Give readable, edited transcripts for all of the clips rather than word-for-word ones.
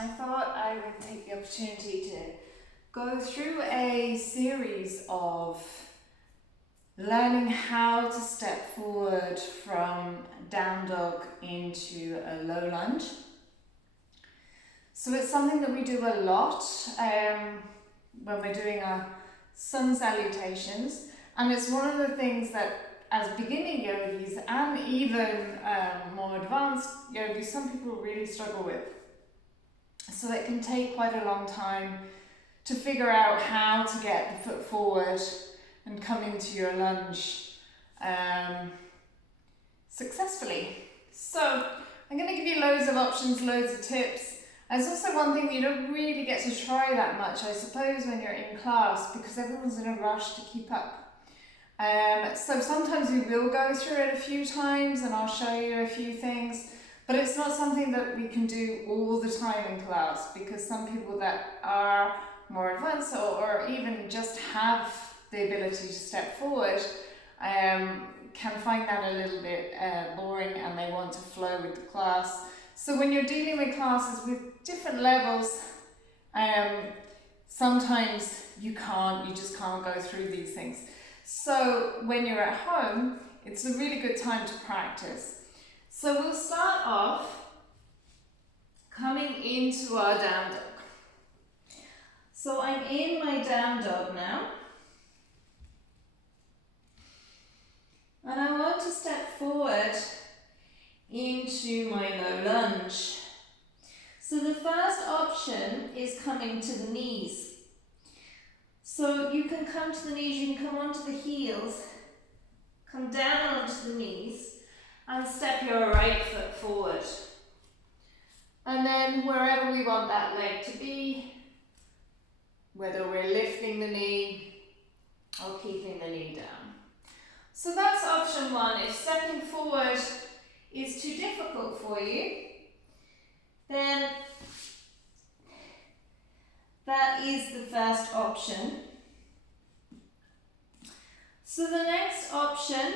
I thought I would take the opportunity to go through a series of learning how to step forward from down dog into a low lunge. So it's something that we do a lot when we're doing our sun salutations, and it's one of the things that as beginning yogis and even more advanced yogis, some people really struggle with. So it can take quite a long time to figure out how to get the foot forward and come into your lunge successfully. So I'm going to give you loads of options, loads of tips. There's also one thing you don't really get to try that much, I suppose, when you're in class, because everyone's in a rush to keep up. So sometimes we will go through it a few times and I'll show you a few things, but it's not something that we can do all the time in class, because some people that are more advanced or even just have the ability to step forward can find that a little bit boring and they want to flow with the class. So when you're dealing with classes with different levels, sometimes you just can't go through these things. So when you're at home, it's a really good time to practice. So we'll start off coming into our down dog. So I'm in my down dog now. And I want to step forward into my low lunge. So the first option is coming to the knees. So you can come to the knees, you can come onto the heels, come down onto the knees, and step your right foot forward. And then wherever we want that leg to be, whether we're lifting the knee or keeping the knee down. So that's option one. If stepping forward is too difficult for you, then that is the first option. So the next option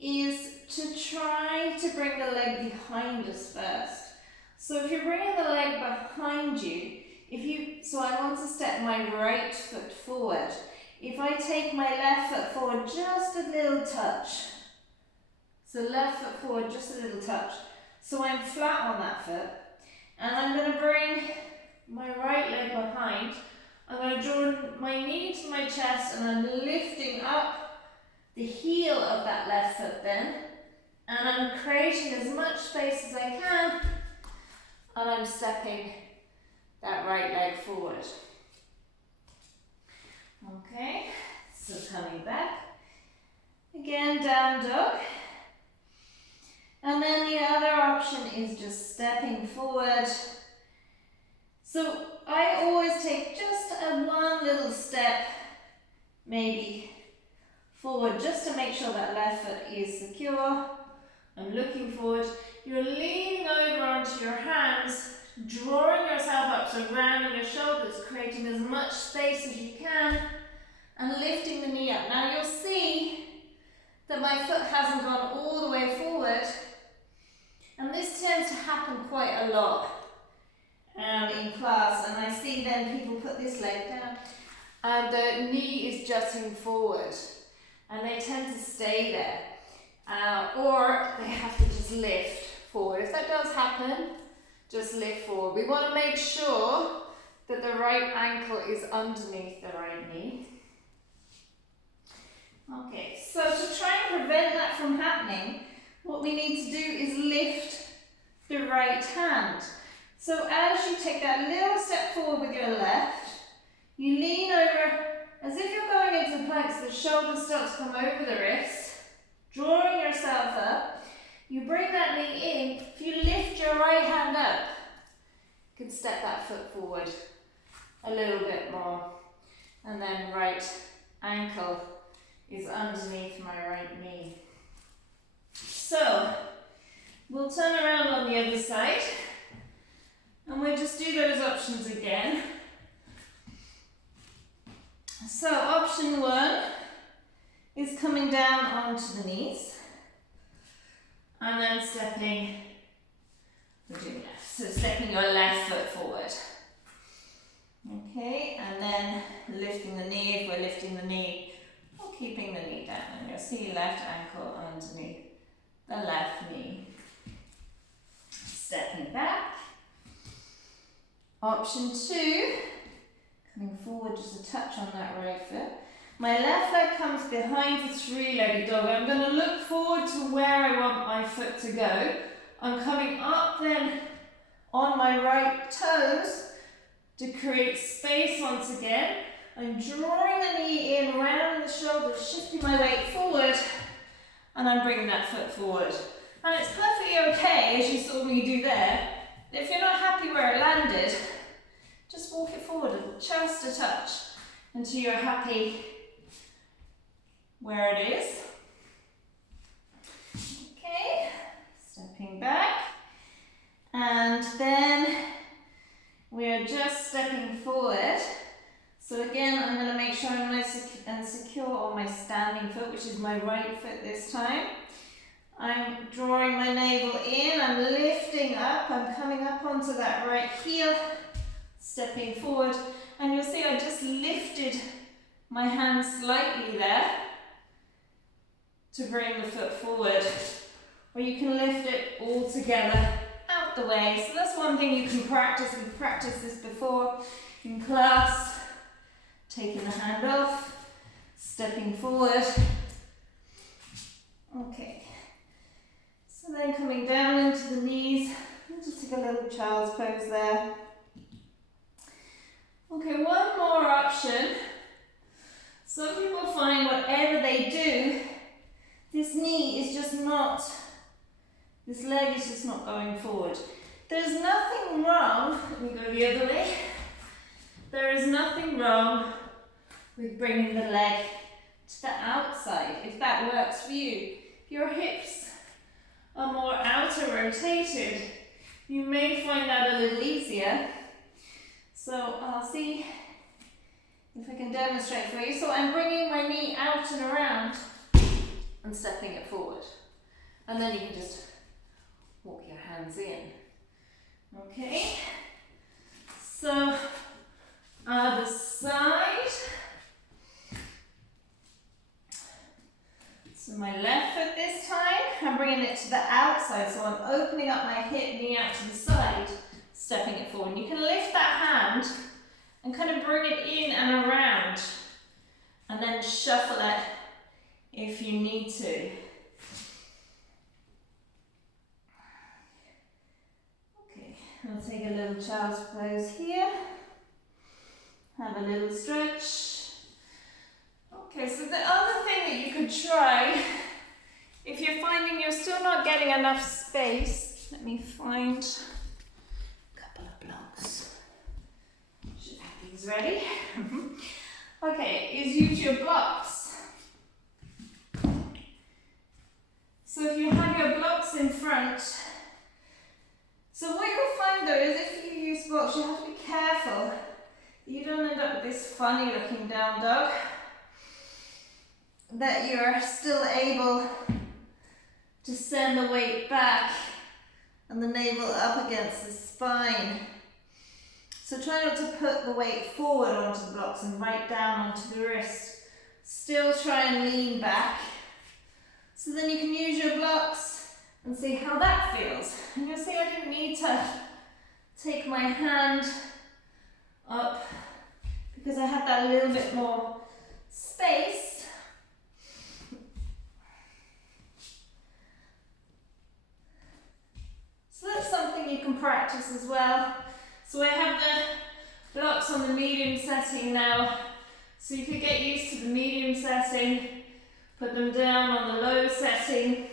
is to try to bring the leg behind us first. So if you're bringing the leg behind you, so I want to step my right foot forward. If I take my left foot forward just a little touch, so left foot forward just a little touch, so I'm flat on that foot, and I'm going to bring my right leg behind. I'm going to draw my knee to my chest and I'm lifting up the heel of that left foot then, and I'm creating as much space as I can, and I'm stepping that right leg forward. Okay, so coming back, again down dog, and then the other option is just stepping forward. So I always take just one little step, maybe forward, just to make sure that left foot is secure. I'm looking forward. You're leaning over onto your hands, drawing yourself up, so rounding your shoulders, creating as much space as you can, and lifting the knee up. Now you'll see that my foot hasn't gone all the way forward, and this tends to happen quite a lot in class, and I see then people put this leg down and the knee is jutting forward and they tend to stay there, or they have to just lift forward. If that does happen, just lift forward. We want to make sure that the right ankle is underneath the right knee. Okay, so to try and prevent that from happening, what we need to do is lift the right hand. So as you take that little step forward with your left, you lean over as if you're going into the plank, so the shoulders start to come over the wrists, drawing yourself up. You bring that knee in. If you lift your right hand up, you can step that foot forward a little bit more. And then right ankle is underneath my right knee. So we'll turn around on the other side and we'll just do those options again. So option one is coming down onto the knees and then stepping we're doing left. So stepping your left foot forward. Okay, and then lifting the knee. If we're lifting the knee, or keeping the knee down, and you'll see left ankle underneath the left knee. Stepping back. Option 2, coming forward just a touch on that right foot. My left leg comes behind the three-legged dog. I'm going to look forward to where I want my foot to go. I'm coming up then on my right toes to create space once again. I'm drawing the knee in, round the shoulders, shifting my weight forward, and I'm bringing that foot forward. And it's perfectly okay, as you saw me do there. If you're not happy where it landed, just walk it forward just a touch until you're happy where it is. Okay, stepping back. And then we're just stepping forward. So again, I'm going to make sure I'm nice and secure on my standing foot, which is my right foot this time. I'm drawing my navel in, I'm lifting up, I'm coming up onto that right heel, stepping forward, and you'll see I just lifted my hand slightly there to bring the foot forward, or you can lift it all together out the way. So that's one thing you can practice. We've practiced this before in class, taking the hand off, stepping forward. Okay. So then coming down into the knees, we'll just take a little child's pose there. Okay, one more option. Some people find whatever they do, this knee is just not, this leg is just not going forward. There's nothing wrong, let me go the other way. There is nothing wrong with bringing the leg to the outside, if that works for you. If your hips are more outer rotated, you may find that a little easier. So I'll see if I can demonstrate for you. So I'm bringing my knee out and around and stepping it forward. And then you can just walk your hands in. Okay, so other side. So my left foot this time, I'm bringing it to the outside, so I'm opening up my hip, knee out to the side, stepping it forward. You can lift that hand and kind of bring it in and around, and then shuffle it if you need to. Okay, I'll take a little child's pose here, have a little stretch. Okay, so the other thing that you could try, if you're finding you're still not getting enough space, let me find a couple of blocks. Should have these ready. Okay, is use your blocks. So if you have your blocks in front, so what you'll find though is if you use blocks, you have to be careful that you don't end up with this funny looking down dog, that you're still able to send the weight back and the navel up against the spine. So try not to put the weight forward onto the blocks and right down onto the wrist. Still try and lean back. So then you can use your blocks and see how that feels. And you'll see I didn't need to take my hand up because I had that little bit more space. So that's something you can practice as well. So I have the blocks on the medium setting now. So you could get used to the medium setting, put them down on the low setting,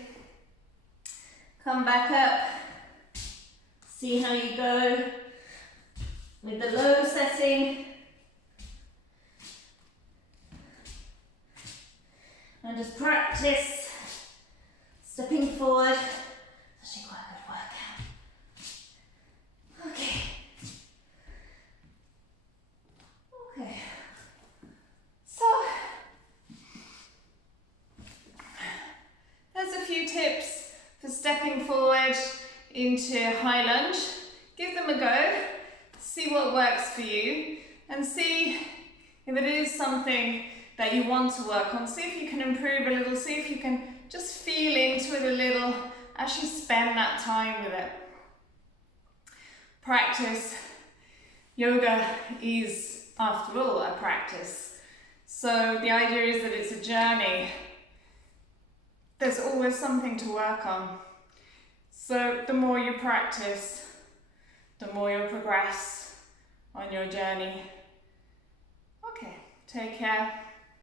come back up, see how you go with the low setting. And just practice stepping forward. It's actually quite a good workout. Okay. Okay. So there's a few tips for stepping forward into high lunge. Give them a go, see what works for you, and see if it is something that you want to work on. See if you can improve a little, see if you can just feel into it a little, actually spend that time with it. Practice. Yoga is, after all, a practice. So the idea is that it's a journey. There's always something to work on. So the more you practice, the more you'll progress on your journey. Okay, take care.